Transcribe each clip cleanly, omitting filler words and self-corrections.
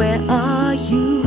Where are you?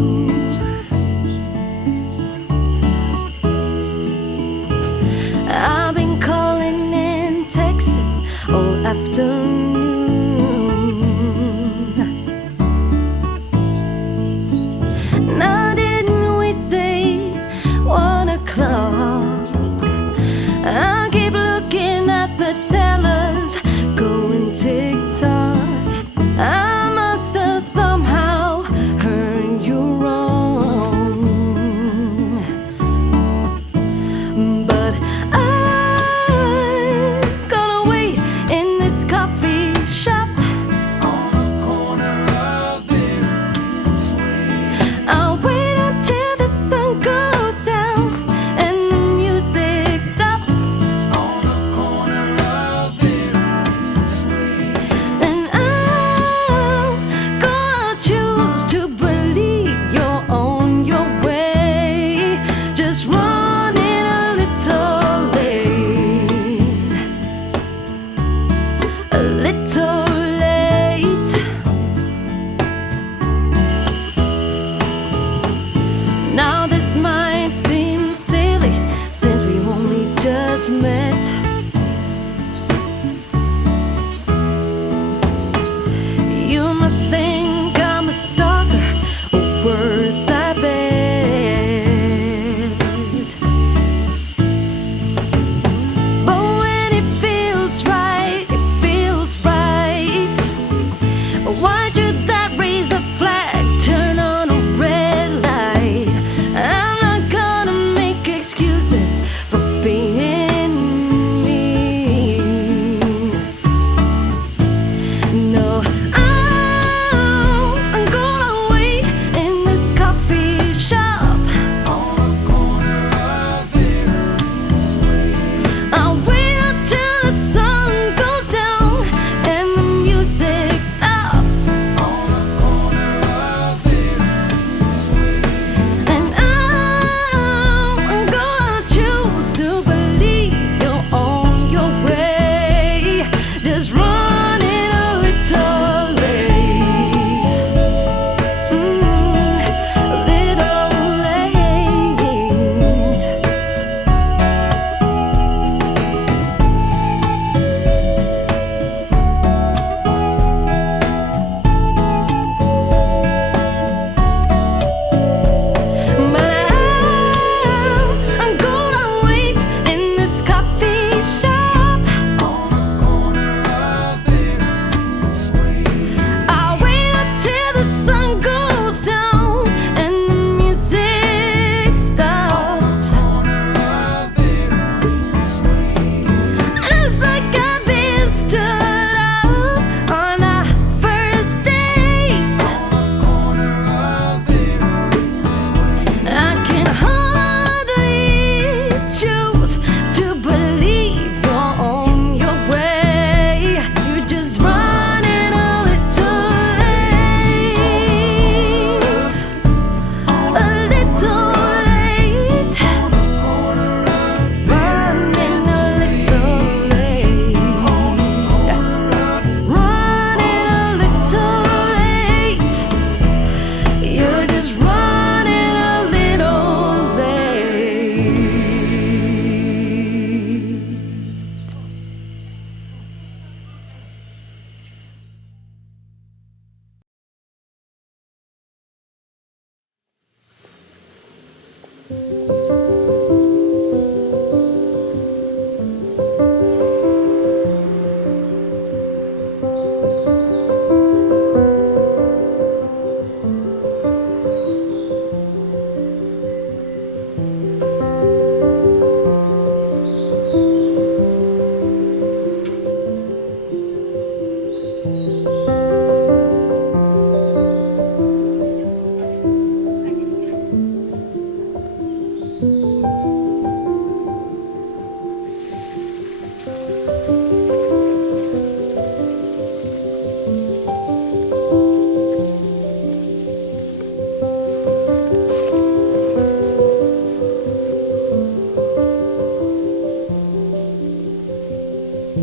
You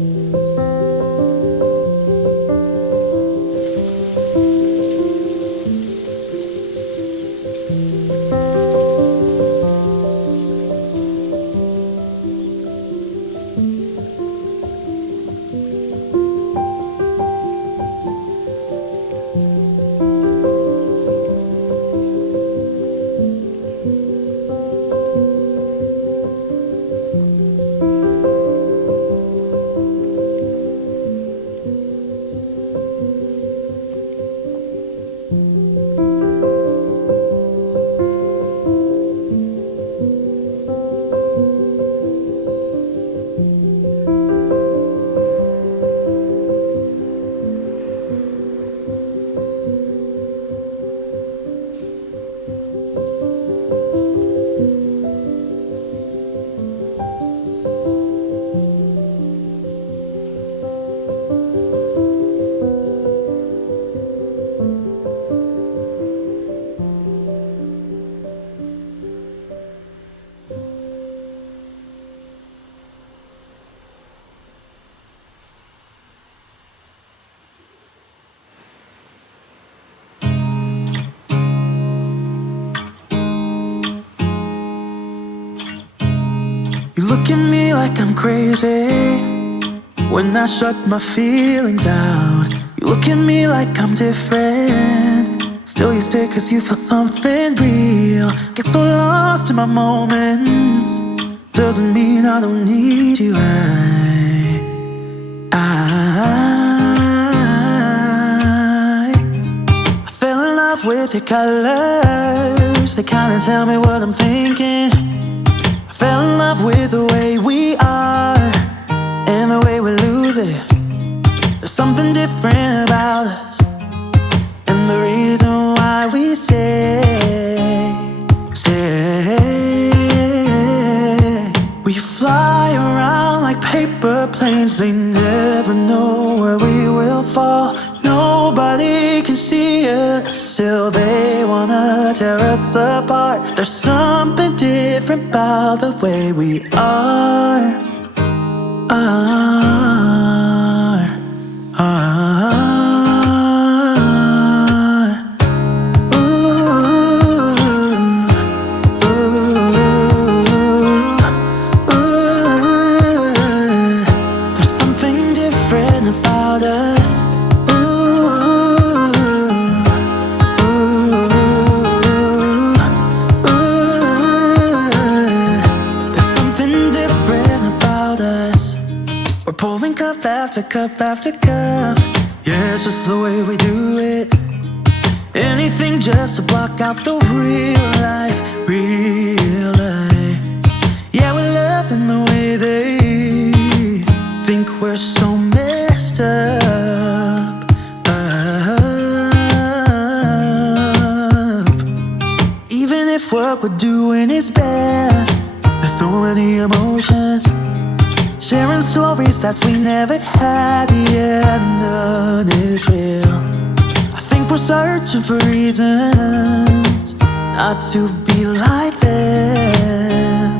look at me like I'm crazy when I shut my feelings out. You look at me like I'm different, still you stay cause you feel something real. Get so lost in my moments, doesn't mean I don't need you. I fell in love with your colors, they kinda tell me what I'm thinking. I fell in love with the way we are and the way we lose it. There's something different about us, and the reason why we stay. We fly around like paper planes, they never know where we will fall. Nobody can see us, still they wanna tear us apart. There's something different about the way we are. There's something different about us. There's something different about us. We're pouring cup after cup after cup. Yeah, it's just the way we do it. Anything just to block out the real life, real life. Yeah, we're loving the way they think we're so messed up. Even if what we're doing is bad, there's so many emotions, sharing stories that we never had. Yeah, none is real. I think we're searching for reasons not to be like them.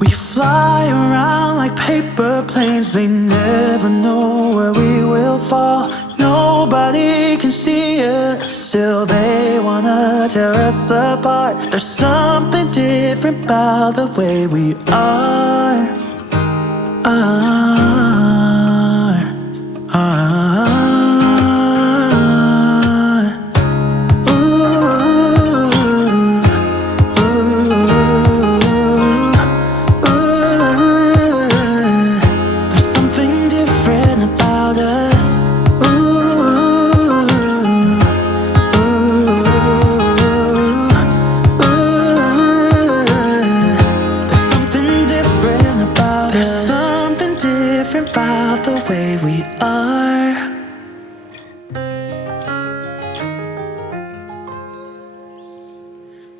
We fly around like paper planes, they never know where we will fall. Nobody can see us, still they wanna tear us apart. There's something different about the way we are. There's something different about us. There's something different about us. There's something different about the way we are.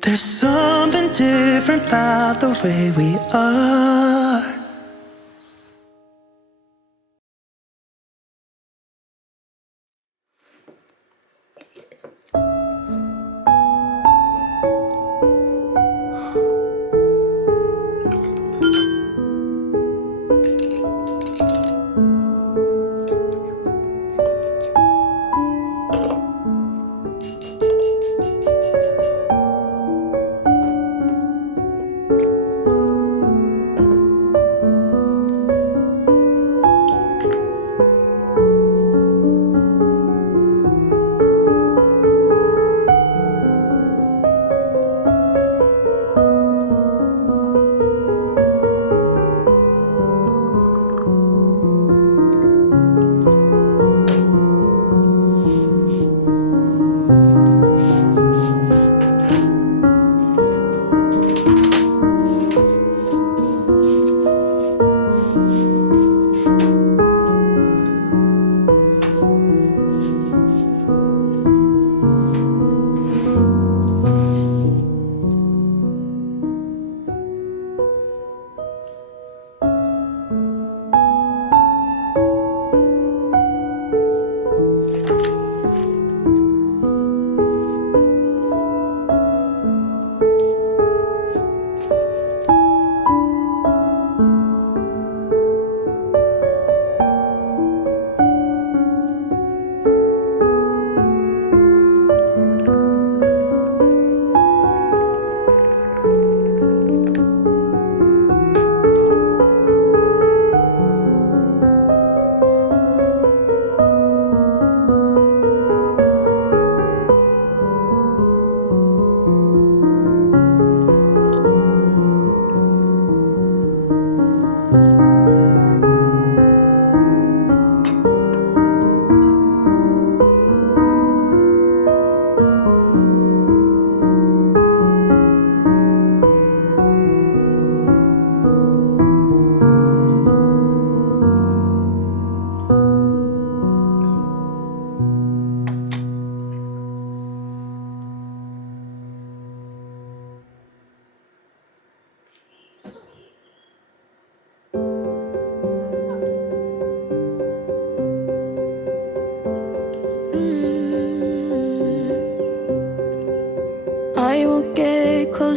There's something different about the way we are.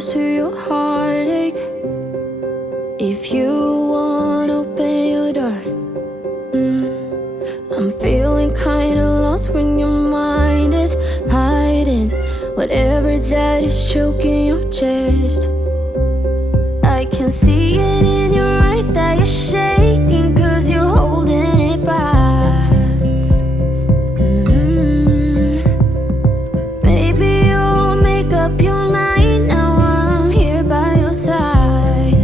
close to your heartache. If you wanna open your door, I'm feeling kinda lost when your mind is hiding whatever that is choking your chest. I can see it in your eyes that you're shaking, 'cause you're holding it back. Maybe you'll make up your mind, now I'm here by your side.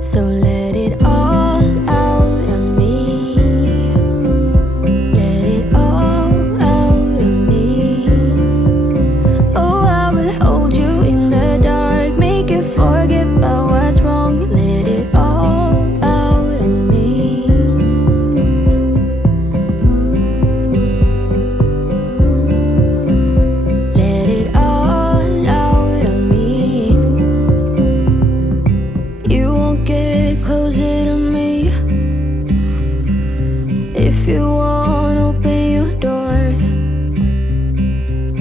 So let it all out of me. Let it all out of me. Oh, I will hold you in the dark, make you forget about what's wrong. Let it all out of me. Let it all out of me. You won't get closer to me if you won't open your door.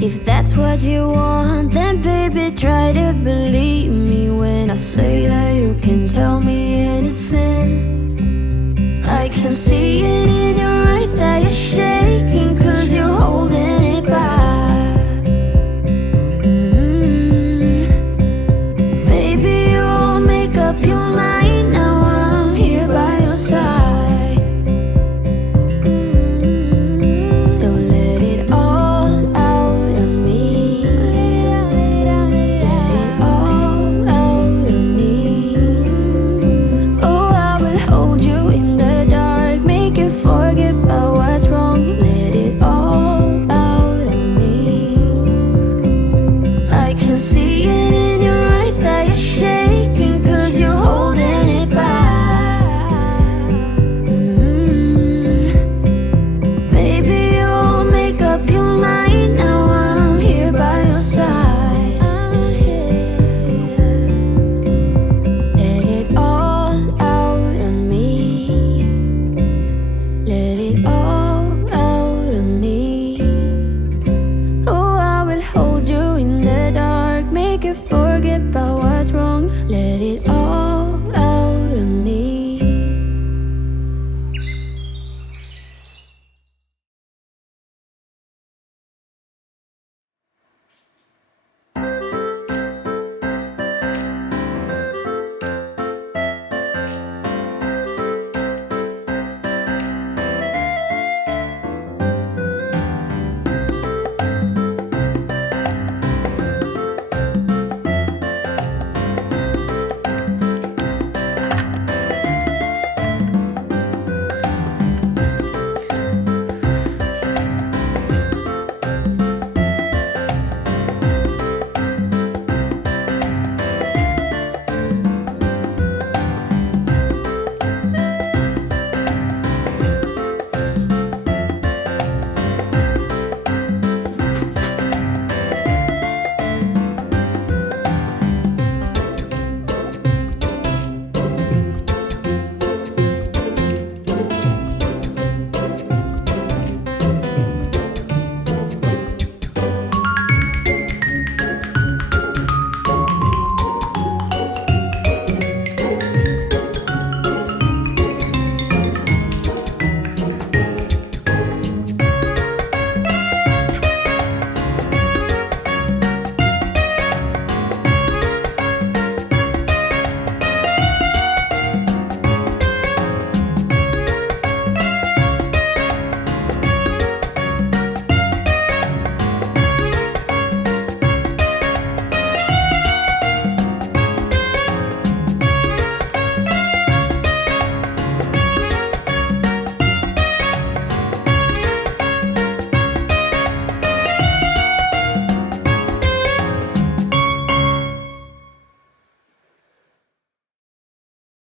If that's what you want, then baby try to believe me when I say that you can tell me anything. I can see it in your eyes that you're shaking, 'cause you're holding it back. Maybe you'll make up your mind,